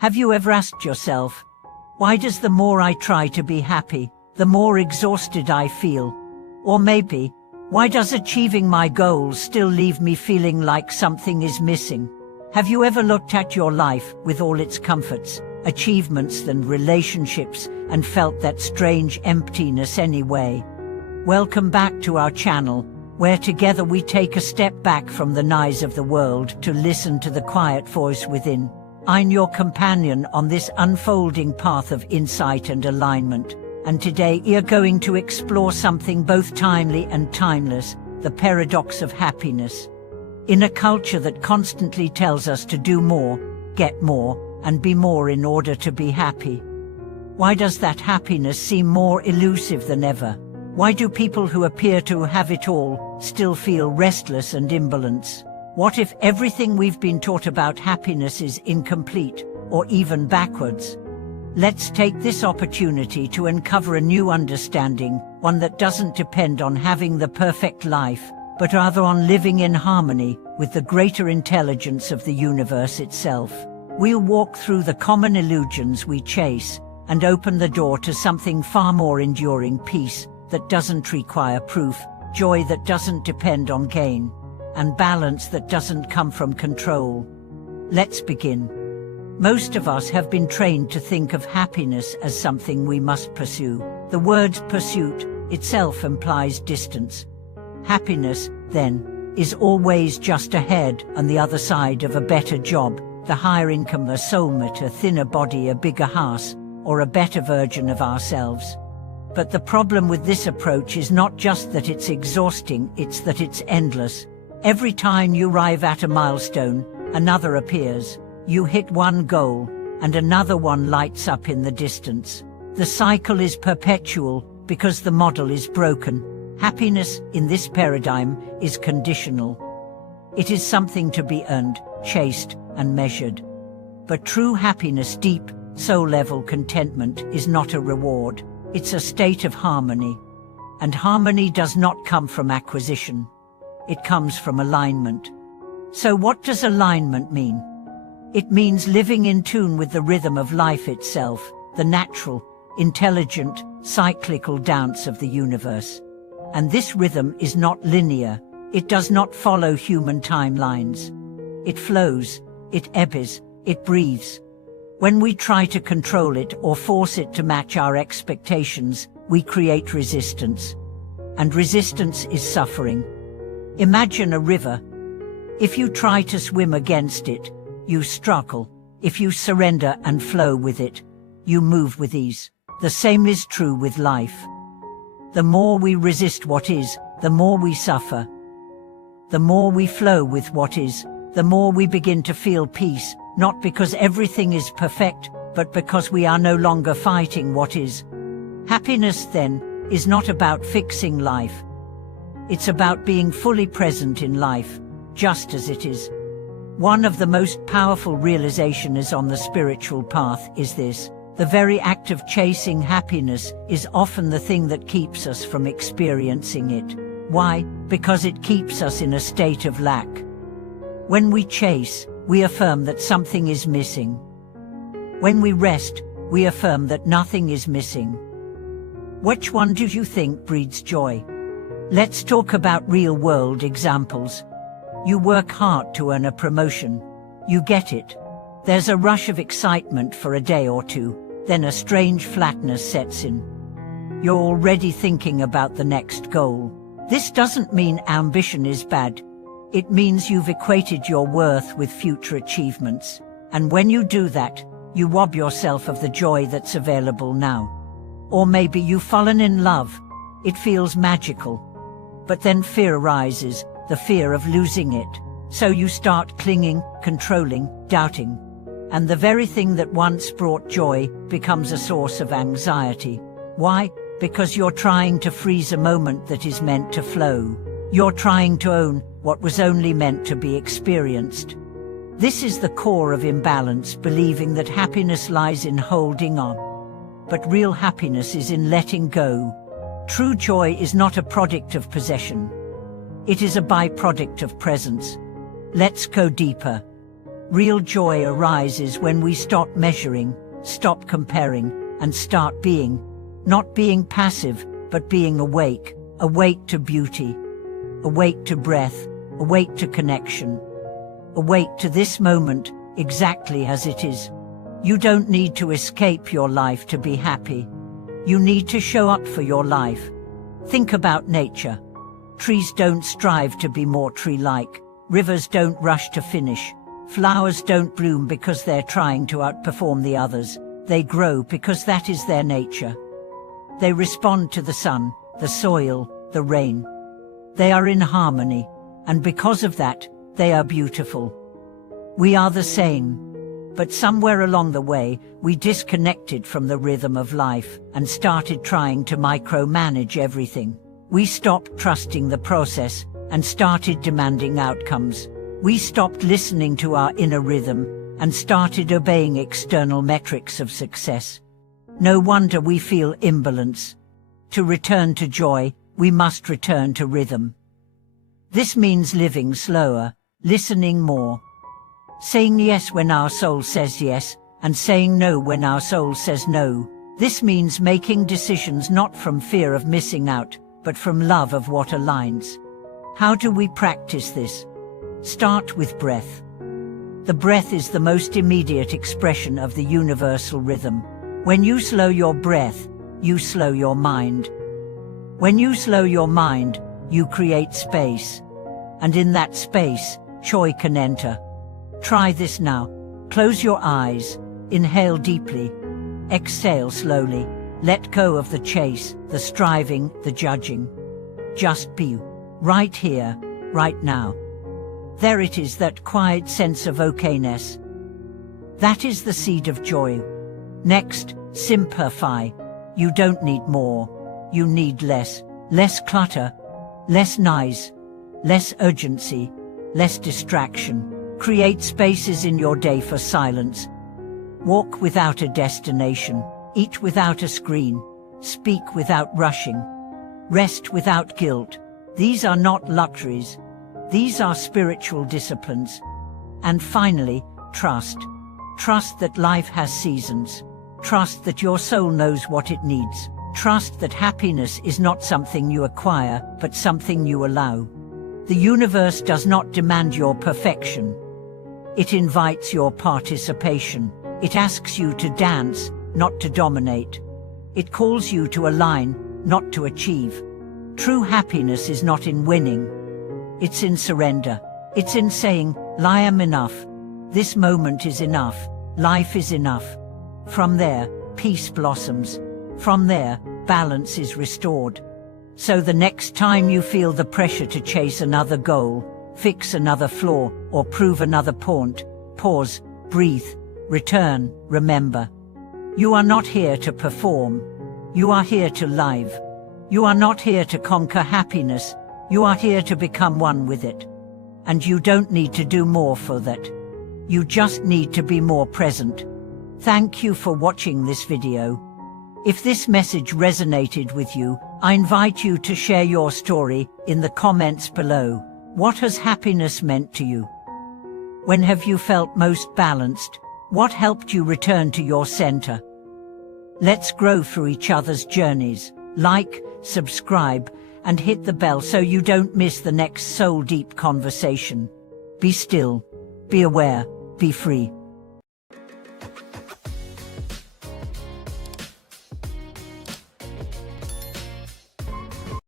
Have you ever asked yourself, why does the more I try to be happy, the more exhausted I feel? Or maybe, why does achieving my goals still leave me feeling like something is missing? Have you ever looked at your life with all its comforts, achievements and relationships and felt that strange emptiness anyway? Welcome back to our channel, where together we take a step back from the noise of the world to listen to the quiet voice within. I'm your companion on this unfolding path of insight and alignment, and today we are going to explore something both timely and timeless, the paradox of happiness. In a culture that constantly tells us to do more, get more, and be more in order to be happy, why does that happiness seem more elusive than ever? Why do people who appear to have it all still feel restless and imbalanced? What if everything we've been taught about happiness is incomplete, or even backwards? Let's take this opportunity to uncover a new understanding, one that doesn't depend on having the perfect life, but rather on living in harmony with the greater intelligence of the universe itself. We'll walk through the common illusions we chase, and open the door to something far more enduring: peace that doesn't require proof, joy that doesn't depend on gain, and balance that doesn't come from control. Let's begin. Most of us have been trained to think of happiness as something we must pursue. The word pursuit itself implies distance. Happiness, then, is always just ahead, on the other side of a better job, the higher income, a soulmate, a thinner body, a bigger house, or a better version of ourselves. But the problem with this approach is not just that it's exhausting, it's that it's endless. Every time you arrive at a milestone, another appears. You hit one goal, and another one lights up in the distance. The cycle is perpetual, because the model is broken. Happiness, in this paradigm, is conditional. It is something to be earned, chased, and measured. But true happiness, deep, soul-level contentment, is not a reward. It's a state of harmony. And harmony does not come from acquisition. It comes from alignment. So what does alignment mean? It means living in tune with the rhythm of life itself, the natural, intelligent, cyclical dance of the universe. And this rhythm is not linear. It does not follow human timelines. It flows, it ebbs, it breathes. When we try to control it or force it to match our expectations, we create resistance. And resistance is suffering. Imagine a river. If you try to swim against it, you struggle. If you surrender and flow with it, you move with ease. The same is true with life. The more we resist what is, the more we suffer. The more we flow with what is, the more we begin to feel peace, not because everything is perfect, but because we are no longer fighting what is. Happiness, then, is not about fixing life. It's about being fully present in life, just as it is. One of the most powerful realizations on the spiritual path is this: the very act of chasing happiness is often the thing that keeps us from experiencing it. Why? Because it keeps us in a state of lack. When we chase, we affirm that something is missing. When we rest, we affirm that nothing is missing. Which one do you think breeds joy? Let's talk about real-world examples. You work hard to earn a promotion. You get it. There's a rush of excitement for a day or two, then a strange flatness sets in. You're already thinking about the next goal. This doesn't mean ambition is bad. It means you've equated your worth with future achievements. And when you do that, you rob yourself of the joy that's available now. Or maybe you've fallen in love. It feels magical. But then fear arises, the fear of losing it. So you start clinging, controlling, doubting. And the very thing that once brought joy becomes a source of anxiety. Why? Because you're trying to freeze a moment that is meant to flow. You're trying to own what was only meant to be experienced. This is the core of imbalance, believing that happiness lies in holding on. But real happiness is in letting go. True joy is not a product of possession. It is a byproduct of presence. Let's go deeper. Real joy arises when we stop measuring, stop comparing, and start being. Not being passive, but being awake. Awake to beauty. Awake to breath. Awake to connection. Awake to this moment, exactly as it is. You don't need to escape your life to be happy. You need to show up for your life. Think about nature. Trees don't strive to be more tree-like. Rivers don't rush to finish. Flowers don't bloom because they're trying to outperform the others. They grow because that is their nature. They respond to the sun, the soil, the rain. They are in harmony, and because of that, they are beautiful. We are the same. But somewhere along the way, we disconnected from the rhythm of life and started trying to micromanage everything. We stopped trusting the process and started demanding outcomes. We stopped listening to our inner rhythm and started obeying external metrics of success. No wonder we feel imbalance. To return to joy, we must return to rhythm. This means living slower, listening more, saying yes when our soul says yes, and saying no when our soul says no. This means making decisions not from fear of missing out, but from love of what aligns. How do we practice this? Start with breath. The breath is the most immediate expression of the universal rhythm. When you slow your breath, you slow your mind. When you slow your mind, you create space. And in that space, joy can enter. Try this now. Close your eyes, inhale deeply, exhale slowly. Let go of the chase, the striving, the judging. Just be, right here, right now. There it is, that quiet sense of okayness. That is the seed of joy. Next, simplify. You don't need more. You need less. Less clutter, less noise, less urgency, less distraction. Create spaces in your day for silence. Walk without a destination. Eat without a screen. Speak without rushing. Rest without guilt. These are not luxuries. These are spiritual disciplines. And finally, trust. Trust that life has seasons. Trust that your soul knows what it needs. Trust that happiness is not something you acquire, but something you allow. The universe does not demand your perfection. It invites your participation. It asks you to dance, not to dominate. It calls you to align, not to achieve. True happiness is not in winning. It's in surrender. It's in saying, I am enough. This moment is enough. Life is enough. From there, peace blossoms. From there, balance is restored. So the next time you feel the pressure to chase another goal, fix another flaw, or prove another point, pause, breathe, return, remember. You are not here to perform. You are here to live. You are not here to conquer happiness. You are here to become one with it. And you don't need to do more for that. You just need to be more present. Thank you for watching this video. If this message resonated with you, I invite you to share your story in the comments below. What has happiness meant to you? When have you felt most balanced? What helped you return to your center? Let's grow through each other's journeys. Like, subscribe, and hit the bell so you don't miss the next soul-deep conversation. Be still, be aware, be free.